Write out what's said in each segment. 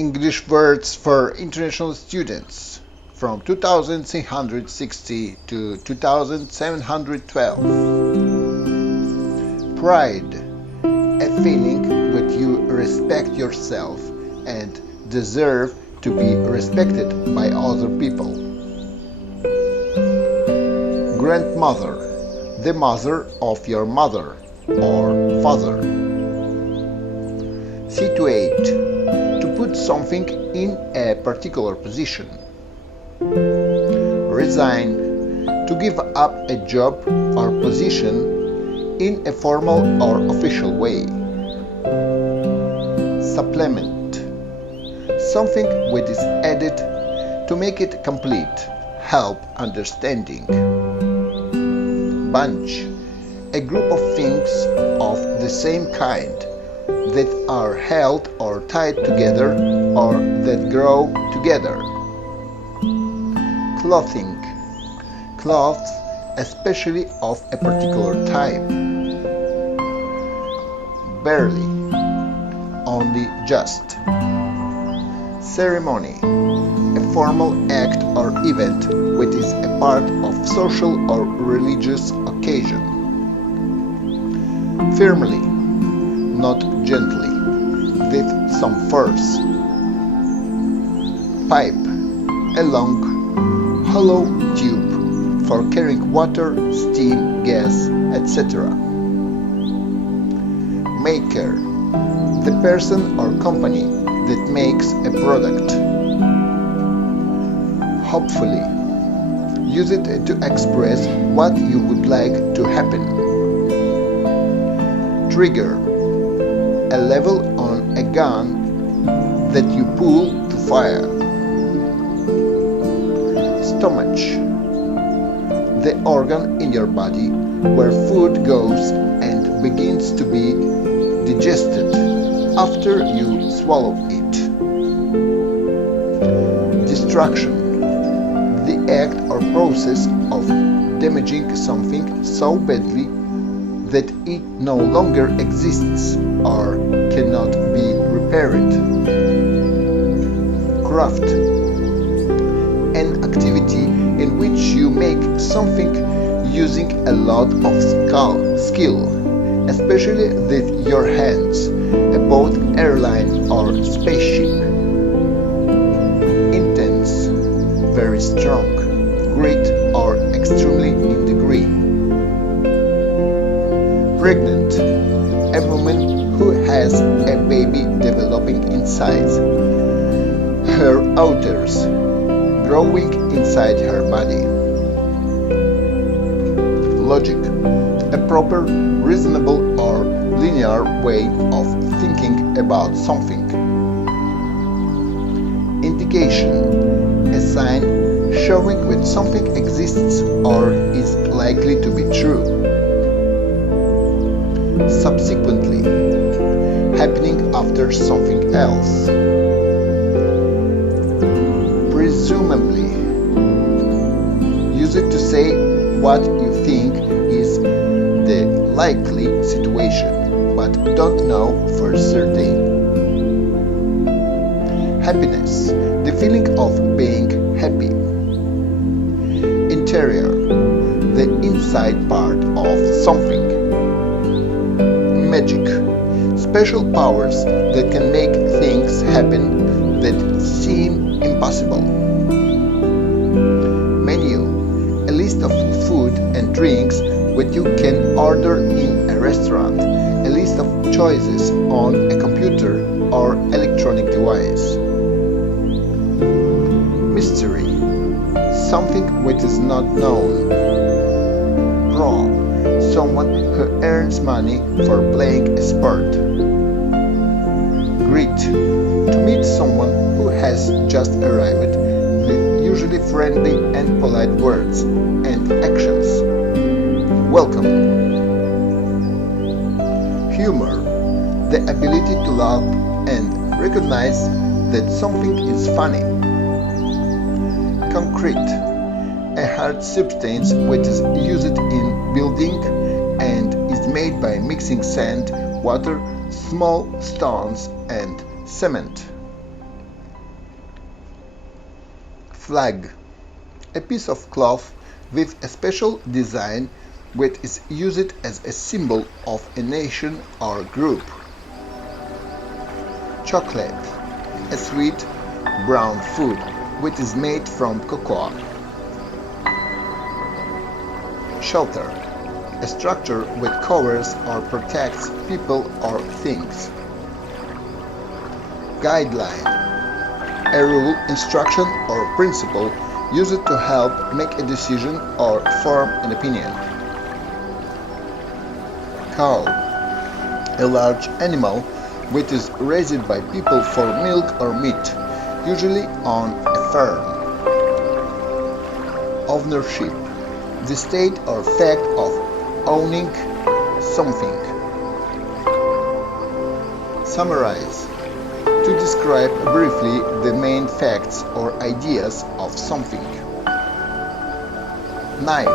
English words for international students from 2660 to 2712. Pride, a feeling that you respect yourself and deserve to be respected by other people. Grandmother, the mother of your mother or father. Situate, to put something in a particular position. Resign, to give up a job or position in a formal or official way. Supplement, something which is added to make it complete, help understanding. Bunch, a group of things of the same kind that are held or tied together or that grow together. Clothing, clothes especially of a particular type. Barely, only just. Ceremony, a formal act or event which is a part of social or religious occasion. Firmly, not gently, with some force. Pipe, a long, hollow tube for carrying water, steam, gas, etc. Maker, the person or company that makes a product. Hopefully, use it to express what you would like to happen. Trigger, a level on a gun that you pull to fire. Stomach, the organ in your body where food goes and begins to be digested after you swallow it. Destruction, the act or process of damaging something so badly that it no longer exists or cannot be repaired. Craft, an activity in which you make something using a lot of skill, especially with your hands, a boat, airline or spaceship. Intense, very strong, great or extremely in degree. Pregnant, a woman who has a baby developing inside her uterus, growing inside her body. Logic, a proper, reasonable or linear way of thinking about something. Indication, a sign showing that something exists or is likely to be true. Subsequently, happening after something else. Presumably, use it to say what you think is the likely situation, but don't know for certain. Happiness, the feeling of being happy. Interior, the inside part of something. Magic, special powers that can make things happen that seem impossible. Menu, a list of food and drinks that you can order in a restaurant, a list of choices on a computer or electronic device. Mystery, something which is not known. Pro, someone who earns money for playing a sport. Greet, to meet someone who has just arrived with usually friendly and polite words and actions. Welcome. Humor, the ability to laugh and recognize that something is funny. Concrete, a hard substance which is used in building and is made by mixing sand, water, small stones and cement. Flag. A piece of cloth with a special design which is used as a symbol of a nation or group. Chocolate. A sweet brown food which is made from cocoa. Shelter. A structure which covers or protects people or things. Guideline. A rule, instruction or principle used to help make a decision or form an opinion. Cow. A large animal which is raised by people for milk or meat, usually on a farm. Ownership. The state or fact of owning something. Summarize. To describe briefly the main facts or ideas of something. Knife.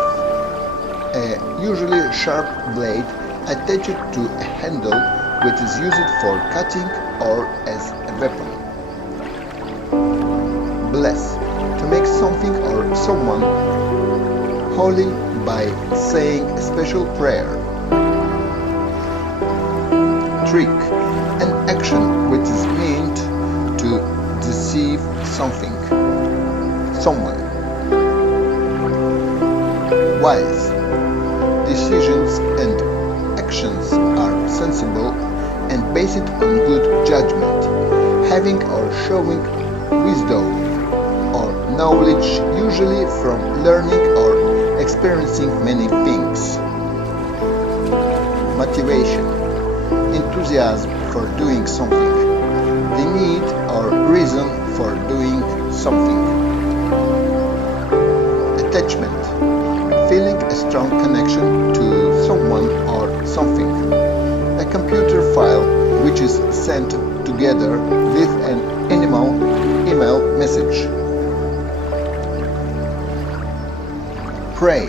A usually sharp blade attached to a handle which is used for cutting or as a weapon. Bless. To make something or someone holy by saying a special prayer. Trick. An action which is meant to deceive something, someone. Wise. Decisions and actions are sensible and based on good judgment, having or showing wisdom or knowledge, usually from learning or experiencing many things. Motivation. Enthusiasm for doing something. The need or reason for doing something. Attachment. Feeling a strong connection to someone or something. A computer file which is sent together with an email message. Pray.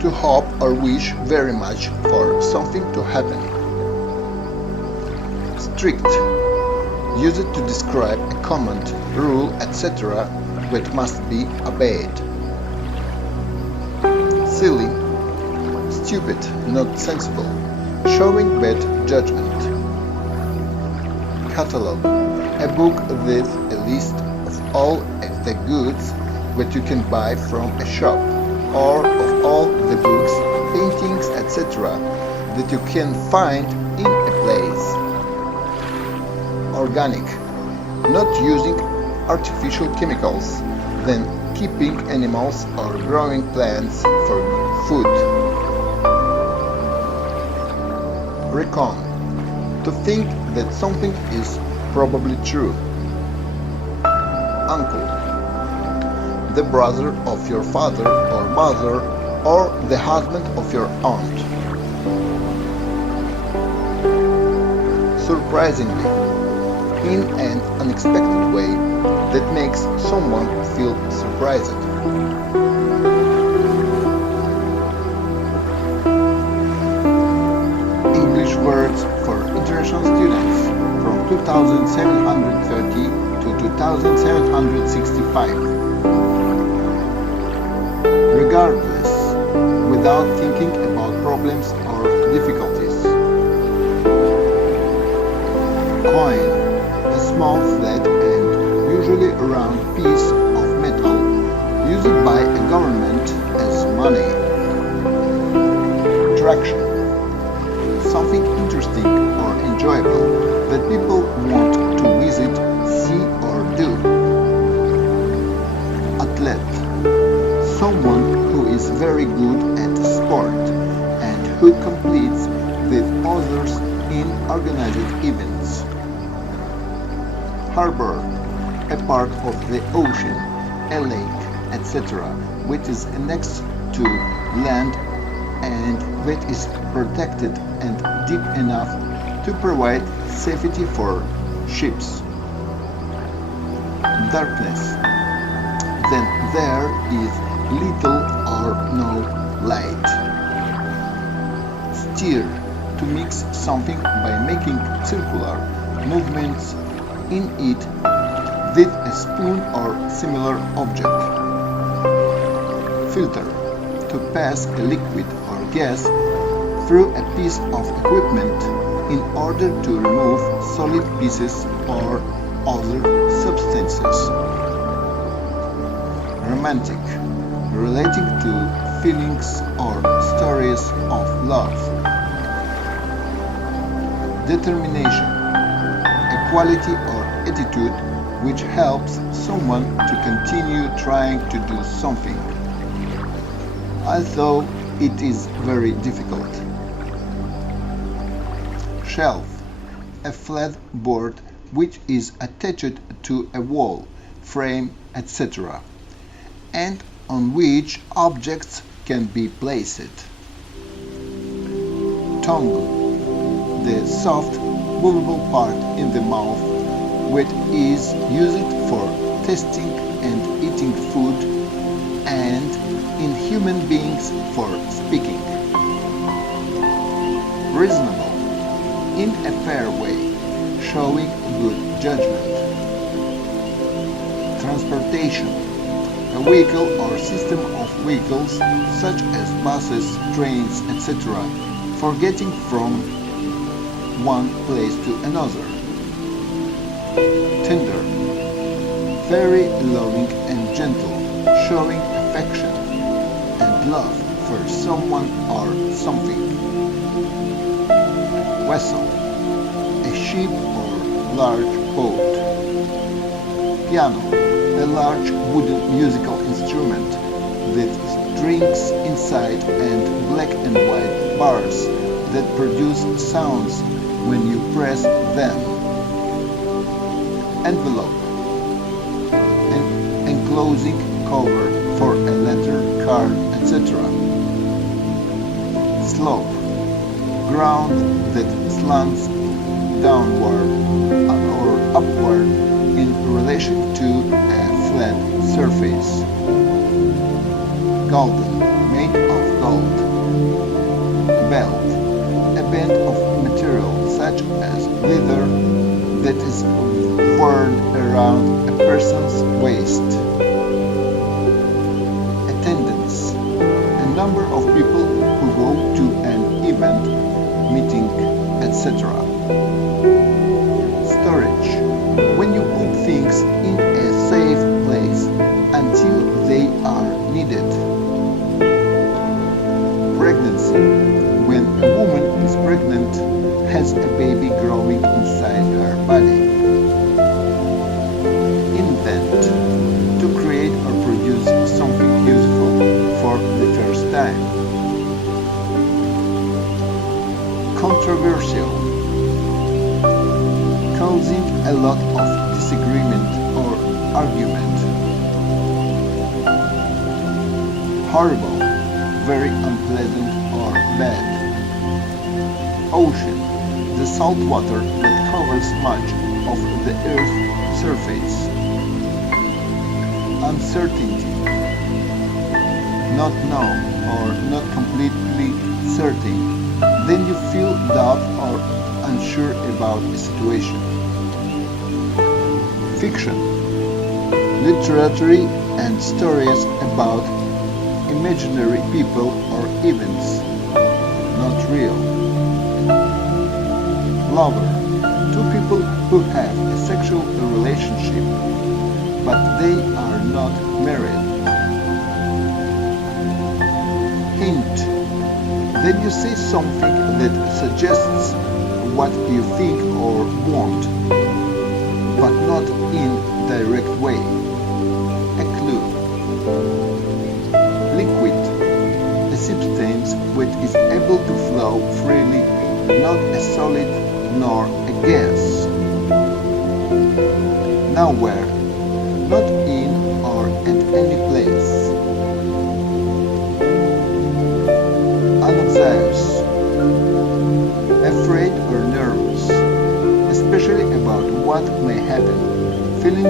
To hope or wish very much for something to happen. Strict. Used to describe a command, rule, etc. which must be obeyed. Silly. Stupid, not sensible, showing bad judgment. Catalog. A book with a list of all of the goods that you can buy from a shop, or of all the books, paintings, etc. that you can find in a place. Organic. Not using artificial chemicals, then keeping animals or growing plants for food. Recon. To think that something is probably true. Uncle. The brother of your father or mother, or the husband of your aunt. Surprisingly. In an unexpected way that makes someone feel surprised. English words for international students from 2730 to 2765. Regardless, without thinking about problems or difficulties. Coin. Small, flat, and usually round piece of metal used by a government as money. Attraction. Something interesting or enjoyable that people want to visit, see, or do. Athlete. Someone who is very good at sport and who competes with others in organized events. Harbor, a part of the ocean, a lake, etc., which is next to land and which is protected and deep enough to provide safety for ships. Darkness. Then there is little or no light. Stir. To mix something by making circular movements in it with a spoon or similar object. Filter, to pass a liquid or gas through a piece of equipment in order to remove solid pieces or other substances. Romantic, relating to feelings or stories of love. Determination, a quality or attitude which helps someone to continue trying to do something, although it is very difficult. Shelf, a flat board which is attached to a wall, frame, etc., and on which objects can be placed. Tongue, the soft, movable part in the mouth which is used for tasting and eating food, and in human beings for speaking. Reasonable, in a fair way, showing good judgment. Transportation, a vehicle or system of vehicles such as buses, trains, etc., for getting from one place to another. Tender, very loving and gentle, showing affection and love for someone or something. Vessel, a ship or large boat. Piano, a large wooden musical instrument with strings inside and black and white bars that produce sounds when you press them. Envelope, an enclosing cover for a letter, card, etc. Slope, ground that slants downward or upward in relation to a flat surface. Golden, made of gold. Belt, a band of material such as leather that is worn around a person's waist. Attendance, a number of people who go to an event, meeting, etc. Storage, when you put things in a safe place until they are needed. Pregnancy, when a woman is pregnant, has a baby growing inside her body. Invent, to create or produce something useful for the first time. Controversial, causing a lot of disagreement or argument. Horrible, very unpleasant or bad. Ocean, the salt water that covers much of the Earth's surface. Uncertainty, not known or not completely certain, then you feel doubt or unsure about a situation. Fiction, literature and stories about imaginary people or events, not real. Lover, two people who have a sexual relationship, but they are not married. Hint, then you say something that suggests what you think or want, but not in direct way. A clue. Liquid, a substance which is able to flow freely, not a solid nor a gas. Nowhere, not in or at any place. Anxious, afraid or nervous, especially about what may happen, feeling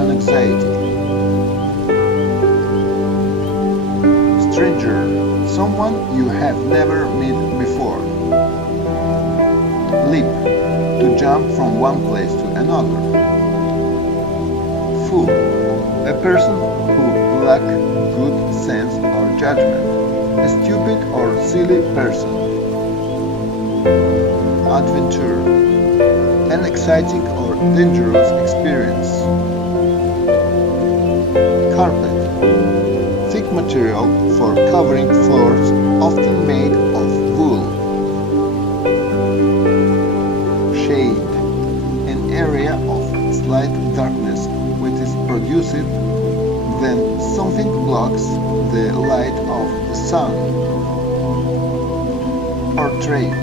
anxiety. Stranger, someone you have never met before. Leap, to jump from one place to another. Fool, a person who lacks good sense or judgment, a stupid or silly person. Adventure, an exciting or dangerous experience. Carpet, thick material for covering floors, often made of wool. Shade, an area of slight darkness which is produced when something blocks the light of the sun. Portrait, a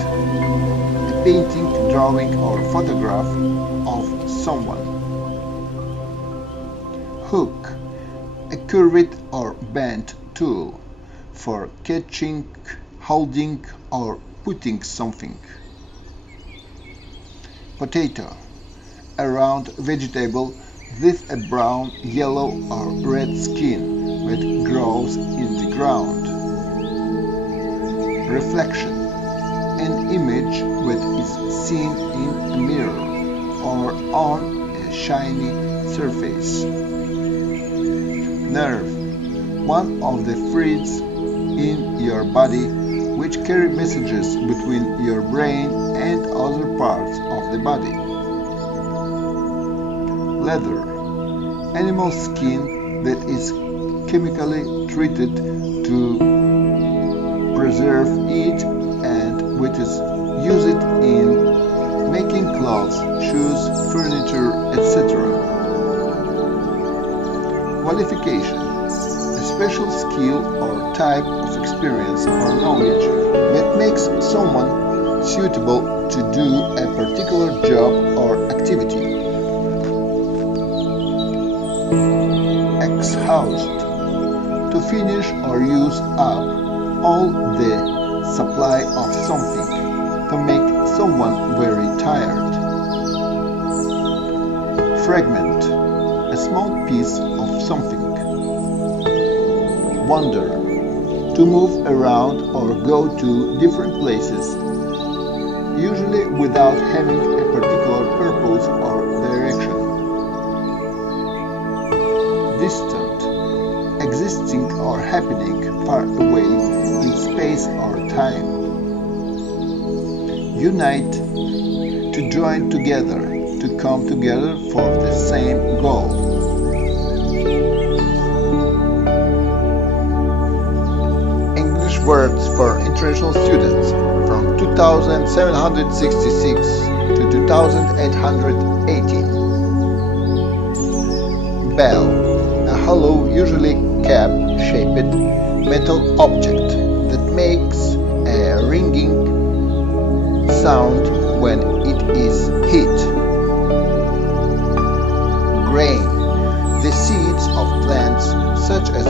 painting, drawing or photograph of someone. Hook, a curved or bent tool for catching, holding or putting something. Potato, a round vegetable with a brown, yellow or red skin that grows in the ground. Reflection, an image that is seen in a mirror or on a shiny surface. Nerve, one of the threads in your body which carry messages between your brain and other parts of the body. Leather, animal skin that is chemically treated to preserve it and which is used in making clothes, shoes, furniture, etc. Qualification, a special skill or type of experience or knowledge that makes someone suitable to do a particular job or activity. Exhaust, to finish or use up all the supply of something, to make someone very tired. Fragment, a small piece of something. Wander, to move around or go to different places, usually without having a particular purpose or direction. Distant, existing or happening far away in space or time. Unite, to join together, to come together for the same goal. English words for international students from 2766 to 2818. Bell, a hollow, usually cap-shaped metal object that makes a ringing sound when it is hit. Grain, the seeds of plants such as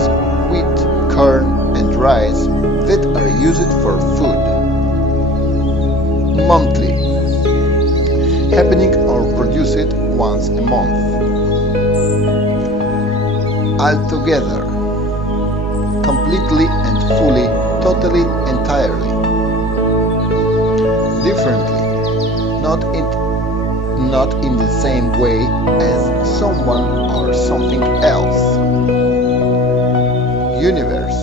wheat, corn, and rice that are used for food. Monthly, happening or produced once a month. Altogether, completely and fully, totally, entirely. Differently, not in the same way as someone or something else. Universe,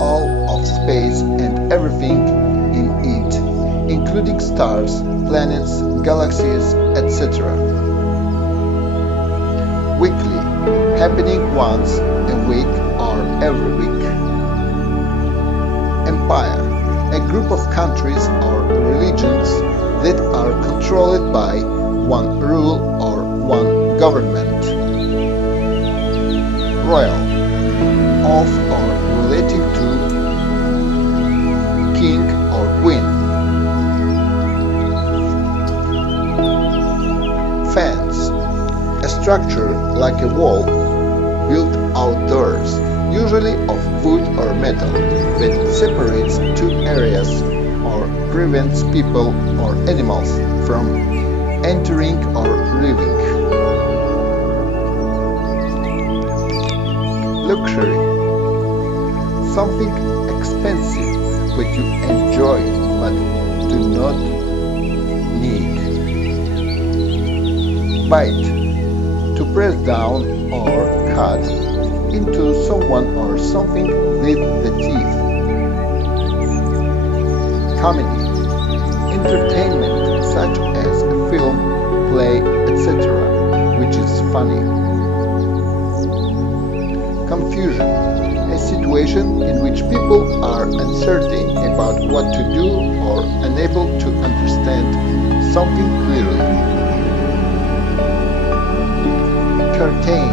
all of space and everything in it, including stars, planets, galaxies, etc. Weekly, happening once a week or every week. Empire, a group of countries or religions that are controlled by one rule or one government. Royal, of or relating to king or queen. Fence, a structure like a wall built outdoors, usually of wood or metal, that separates two areas or prevents people or animals from entering or leaving. Luxury, something expensive that you enjoy but do not need. Bite, to press down or cut into someone or something with the teeth. Comedy, entertainment such as a film, play, etc., which is funny. Confusion, a situation in which people are uncertain about what to do or unable to understand something clearly. Curtain,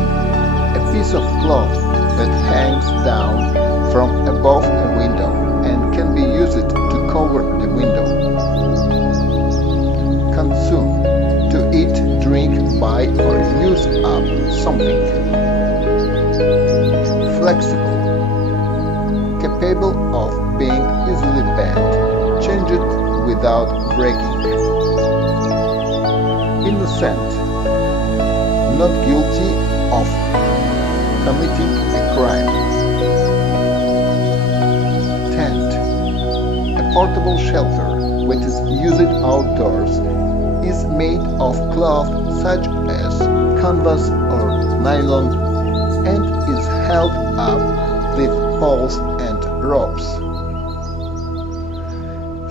a piece of cloth that hangs down from above a window and can be used to cover the window. Consume, to eat, drink, buy, or use up something. Flexible, capable of being easily bent, changed without breaking. Innocent, not guilty of committing a crime. Tent, a portable shelter which is used outdoors, is made of cloth such as canvas or nylon and is held up with poles and ropes.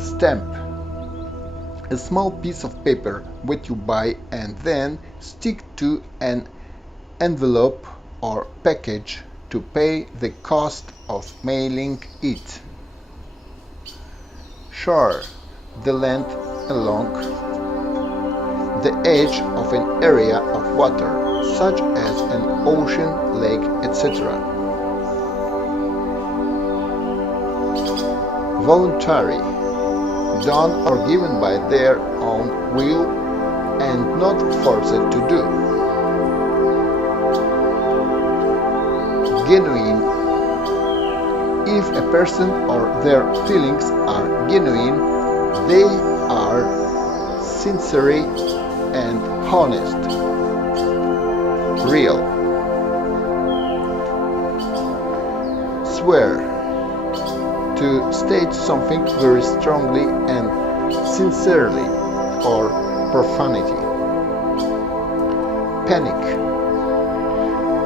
Stamp, a small piece of paper which you buy and then stick to an envelope or package to pay the cost of mailing it. Shore, the land along the edge of an area of water, such as an ocean, lake, etc. Voluntary, done or given by their own will and not forced to do. Genuine, if a person or their feelings are genuine, they are sincere and honest. Real. Swear, to state something very strongly and sincerely, or profanity. Panic,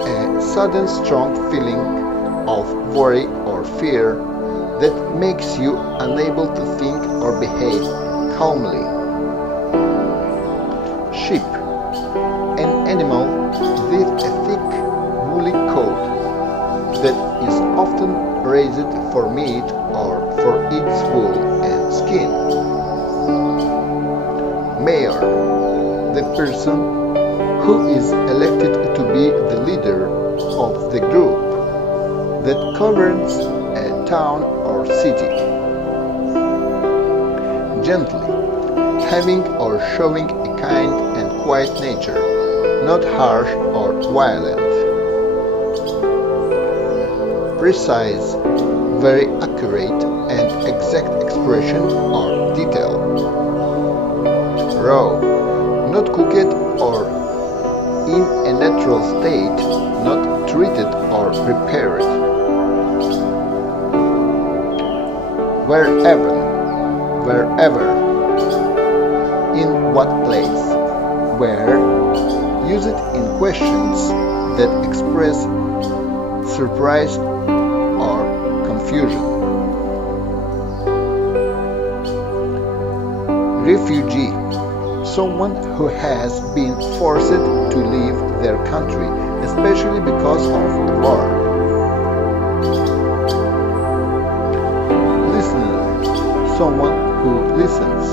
a sudden strong feeling of worry or fear that makes you unable to think or behave calmly. Sheep, an animal with a thick woolly coat that is often raised for meat or for its wool and skin. Mayor, the person who is elected to be the leader of the group that governs a town or city. Gently, having or showing a kind and quiet nature, not harsh or violent. Precise, very accurate and exact expression or detail. Raw, not cooked or in a natural state, not treated or prepared. Wherever, in what place, where, use it in questions that express surprise or confusion. Refugee, someone who has been forced to leave their country, especially because of the war. Listener, someone who listens.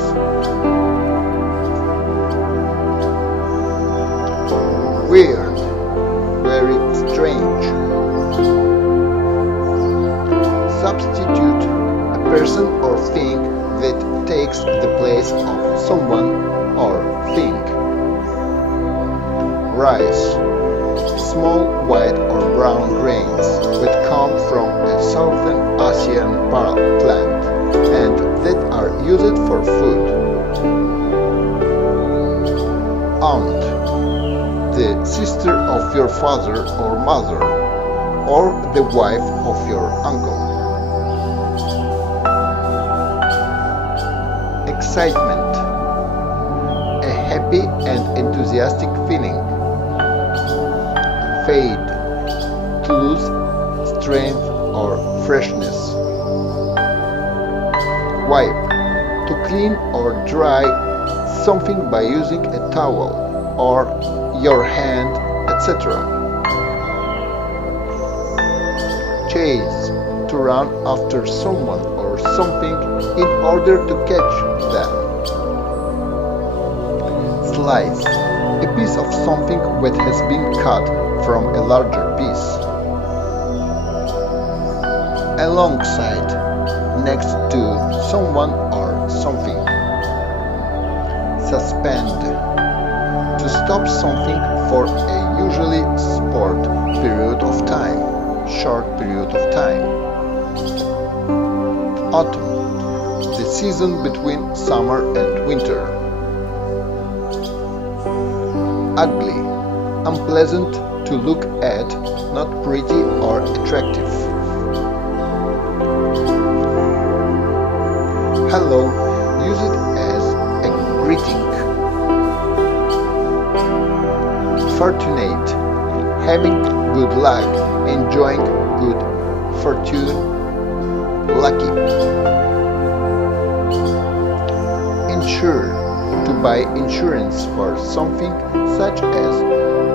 Weird, very strange. Substitute, a person or thing that takes the place of someone or thing. Rice, small white or brown grains that come from a southern Asian plant and that are used for food. Aunt, the sister of your father or mother, or the wife of your uncle. Excitement, a happy and enthusiastic feeling. fade, to lose strength or freshness. Wipe, to clean or dry something by using a towel or your hand, etc. Chase, to run after someone or something in order to catch them. Slice, a piece of something that has been cut from a larger piece. Alongside, next to someone or something. Suspend, to stop something for a usually short period of time. Autumn, the season between summer and winter. Ugly, unpleasant to look at, not pretty or attractive. Hello, use it as a greeting. Fortunate, having good luck, enjoying good fortune, lucky. Insure, to buy insurance for something such as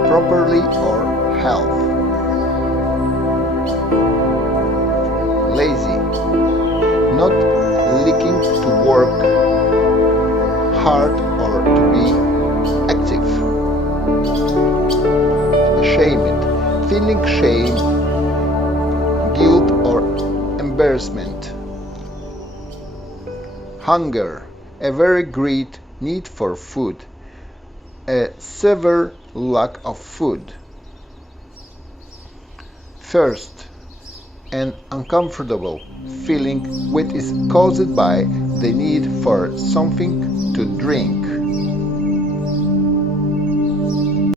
property or health. Lazy, not liking to work hard or to be active. Ashamed, feeling shame, guilt or embarrassment. Hunger, a very great need for food, a severe lack of food. Thirst, an uncomfortable feeling which is caused by the need for something to drink.